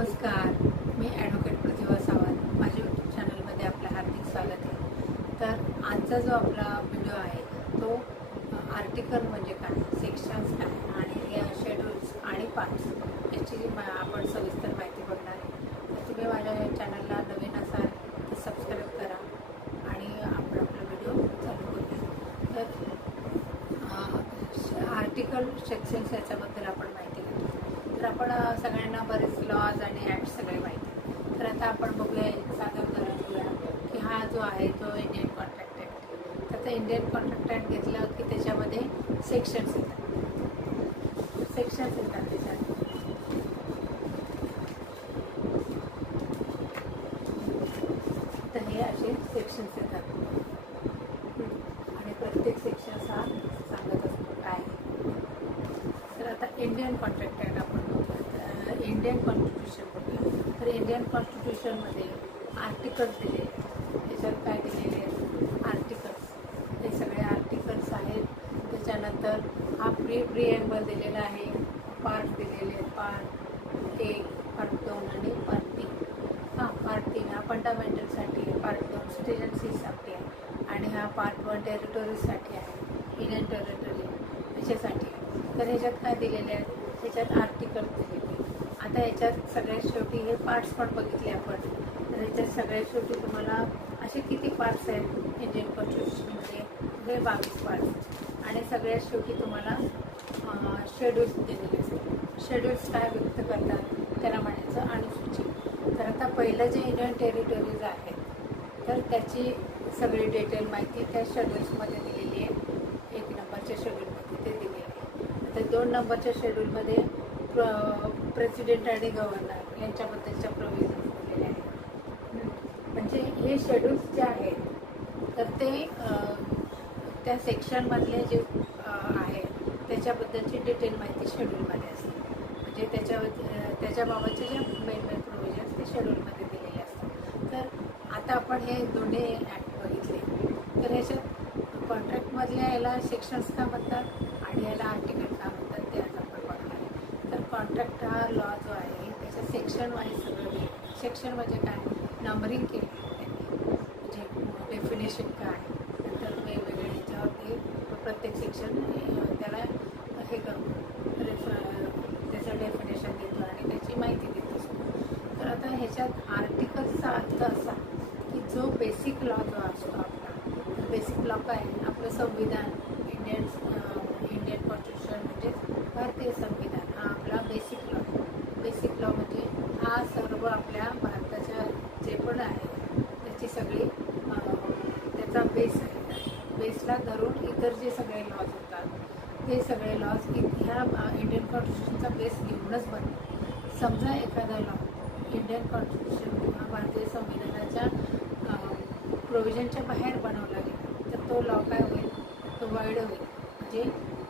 नमस्कार, मी ॲडव्होकेट प्रतिभा सावंत. माझ्या यूट्यूब चॅनलमध्ये आपलं हार्दिक स्वागत आहे. तर आजचा जो आपला व्हिडिओ आहे तो आर्टिकल म्हणजे काय, सेक्शन्स काय आणि शेड्यूल्स आणि पार्ट्स याची आपण सविस्तर माहिती बघणार आहे. तर तुम्ही माझ्या चॅनलला नवीन असाल तर सबस्क्राईब करा आणि आपण आपला व्हिडिओ चालू करूया. तर आर्टिकल सेक्शन्स याच्याबद्दल आपण माहिती घेतो. तर आपण सगळ्यांना बरेच लॉज आणि ॲक्ट सगळे माहिती. तर आता आपण बघूया, एक साधं उदाहरण घेऊया की हा जो आहे तो इंडियन कॉन्ट्रॅक्ट ॲक्ट. तर इंडियन कॉन्ट्रॅक्ट ॲक्ट घेतलं की त्याच्यामध्ये सेक्शन्स येतात त्याच्यात. तर हे असे सेक्शन्स येतात आणि प्रत्येक सेक्शन्स हा सांगत असतो काय. तर आता इंडियन कॉन्ट्रॅक्ट ॲक्ट आपण इंडियन कॉन्स्टिट्यूशन बघूया. तर इंडियन कॉन्स्टिट्यूशनमध्ये आर्टिकल्स दिले. त्याच्यात काय दिलेले आहेत? आर्टिकल्स. हे सगळे आर्टिकल्स आहेत. त्याच्यानंतर हा प्रिएम्बल दिलेला आहे, पार्ट दिलेले आहेत, पार्ट 1, पार्ट 2 आणि पार्ट 3. पार्ट 3 हा फंडामेंटलसाठी आहे, पार्ट 2 सिटिझनशिपसाठी आहे आणि हा पार्ट 1 टेरिटोरीजसाठी आहे, इंडियन टेरिटरी याच्यासाठी आहे. तर ह्याच्यात काय दिलेले आहेत? ह्याच्यात आर्टिकल्स दिलेले. आता याच्यात सगळ्यात शेवटी हे पार्ट्स पण बघितले आपण. तर याच्यात सगळ्यात शेवटी तुम्हाला असे किती पार्ट्स आहेत इंडियन कॉन्स्टिट्यूशनमध्ये? हे 22 पार्ट्स. आणि सगळ्यात शेवटी तुम्हाला शेड्यूल्स दिलेले असतात. शेड्यूल्स काय व्यक्त करतात त्याला म्हणायचं अनुसूची. तर आता पहिलं जे इंडियन टेरिटरीज आहेत तर त्याची सगळी डिटेल माहिती त्या शेड्यूल्समध्ये दिलेली आहे. 1 नंबरच्या शेड्यूलमध्ये ते दिलेले आहे. आता 2 नंबरच्या शेड्यूलमध्ये प्रेसिडेंट आणि गव्हर्नर यांच्याबद्दलच्या प्रोव्हिजन दिलेल्या आहेत. म्हणजे हे शेड्यूल्स जे आहेत तर ते त्या सेक्शनमधले जे आहेत त्याच्याबद्दलची डिटेल माहिती शेड्यूलमध्ये असते. म्हणजे त्याच्याबाबतचे जे मेन प्रोव्हिजन्स ते शेड्यूलमध्ये दिलेले असतात. तर आता आपण हे दोन्ही ॲक्ट बघितले. तर ह्याच्यात कॉन्ट्रॅक्टमधल्या याला सेक्शन्स का म्हणतात आणि याला आर्टिकल का म्हणतात ते आज आपण बघणार आहे. तर कॉन्ट्रॅक्ट हा लॉ जो आहे त्याच्या सेक्शन वाईज सगळं. सेक्शन म्हणजे काय? नंबरिंग केली त्यांनी, म्हणजे डेफिनेशन काय, नंतर वेगवेगळे ह्याच्यावरती प्रत्येक सेक्शन त्याला हे करून त्याचं डेफिनेशन देतो आणि त्याची माहिती देत असतो. तर आता ह्याच्यात आर्टिकलचा अर्थ असा की जो बेसिक लॉ जो असतो आपला, बेसिक लॉ काय? आपलं संविधान, इंडियन कॉन्स्टिट्यूशन म्हणजे भारतीय संविधान हा आपला बेसिक लॉ. बेसिक लॉ म्हणजे हा सर्व आपल्या भारताच्या जे पण आहे त्याची सगळी त्याचा बेस आहे. बेसला धरून इतर जे सगळे लॉज होतात ते सगळे लॉज ह्या इंडियन कॉन्स्टिट्यूशनचा बेस घेऊनच बनतात. समजा एखादा लॉ इंडियन कॉन्स्टिट्यूशन किंवा भारतीय संविधानाच्या प्रोव्हिजनच्या बाहेर बनवला गेला तर तो लॉ काय होईल? तो वाईड होईल. म्हणजे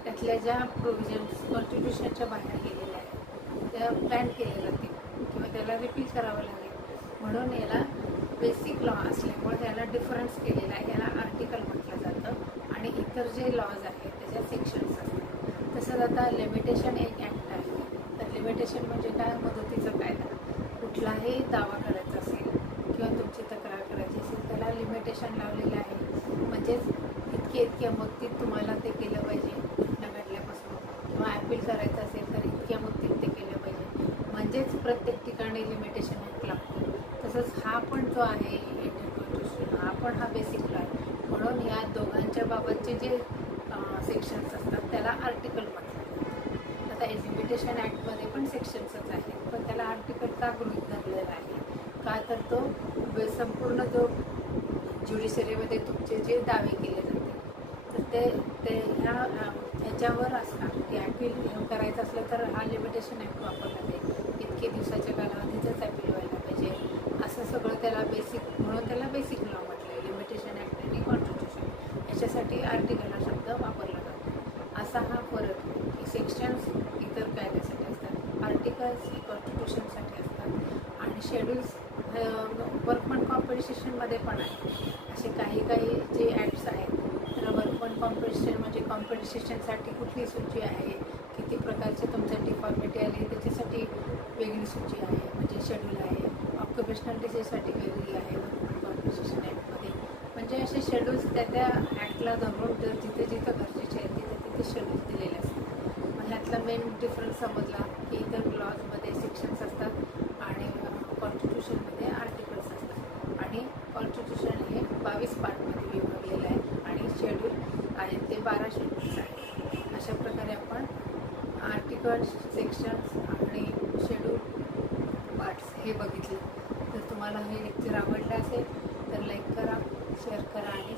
त्यातल्या ज्या प्रोव्हिजन्स कॉन्स्टिट्यूशनच्या बाहेर गेलेल्या आहेत त्या प्लॅन केल्या जातील किंवा त्याला रिपील करावं लागेल. म्हणून याला बेसिक लॉ असल्यामुळे त्याला डिफरन्स केलेला आहे. याला आर्टिकल म्हटलं जातं आणि इतर जे लॉज आहेत त्याच्या सेक्शन्स असतात. तसंच आता लिमिटेशन एक ॲक्ट आहे. तर लिमिटेशन म्हणजे काय? मदतीचा कायदा. कुठलाही दावा करायचा असेल किंवा तुमची तक्रार करायची असेल त्याला लिमिटेशन लावलेलं आहे. म्हणजेच इतक्या मुदतीत तुम्हाला ते केलं पाहिजे घटना घडल्यापासून, किंवा ॲपील करायचं असेल तर इतक्या मुदतीत ते केलं पाहिजे. म्हणजेच प्रत्येक ठिकाणी लिमिटेशन ॲक्ट लागतो. तसंच हा पण जो आहे इंडियन कॉन्स्टिट्यूशन हा पण हा बेसिक लॉ आहे. म्हणून या दोघांच्या बाबतचे जे सेक्शन्स असतात त्याला आर्टिकल म्हणतात. आता लिमिटेशन ॲक्टमध्ये पण सेक्शन्सच आहेत पण त्याला आर्टिकल का गृहीत धरलेला आहे? का तर तो संपूर्ण जो ज्युडिशरीमध्ये तुमचे जे दावे केले जाते तर ह्याच्यावर असणार की ॲपील करायचं असलं तर हा लिमिटेशन ॲक्ट वापरला पाहिजे. इतके दिवसाच्या कालावधीतच ॲपील व्हायला पाहिजे. असं सगळं त्याला बेसिक, म्हणून त्याला बेसिक लॉ म्हटलं. लिमिटेशन ॲक्ट आणि कॉन्स्टिट्यूशन याच्यासाठी आर्टिकल हा शब्द वापरला जातो. असा हा फरक. सेक्शन्स इतर कायद्यासाठी असतात, आर्टिकल्स ही कॉन्स्टिट्यूशनसाठी असतात आणि शेड्यूल्स वर्कमन कॉम्पिटिशनमध्ये पण आहे. असे काही जे ॲक्ट्स आहेत. तर वर्कमन कॉम्पिटिशन म्हणजे कॉम्पिटिशनसाठी कुठली सूची आहे, किती प्रकारचे तुमच्या डिफॉर्मिटी आली त्याच्यासाठी वेगळी सूची आहे. म्हणजे शेड्यूलसाठी वेगळी आहे कॉन्स्टिट्यूशन ॲक्टमध्ये. म्हणजे असे शेड्यूल्स त्या ॲक्टला धरून जर जिथे जिथं गरजेचे आहेत तिथे तिथे शेड्यूल्स दिलेले असतात. मग ह्यातला मेन डिफरन्स समजला की इतर लॉजमध्ये सेक्शन्स असतात आणि कॉन्स्टिट्यूशनमध्ये आर्टिकल्स असतात. आणि कॉन्स्टिट्यूशन हे 22 पार्टमध्ये विभागलेलं आहे आणि शेड्यूल आहे ते 12 शेड्यूल्स आहेत. अशा प्रकारे आपण आर्टिकल्स, सेक्शन्स आणि शेड्यूल पार्ट्स हे बघितले. जर तुम्हाला हे लेक्चर आवडलं असेल तर लाईक करा, शेअर करा आणि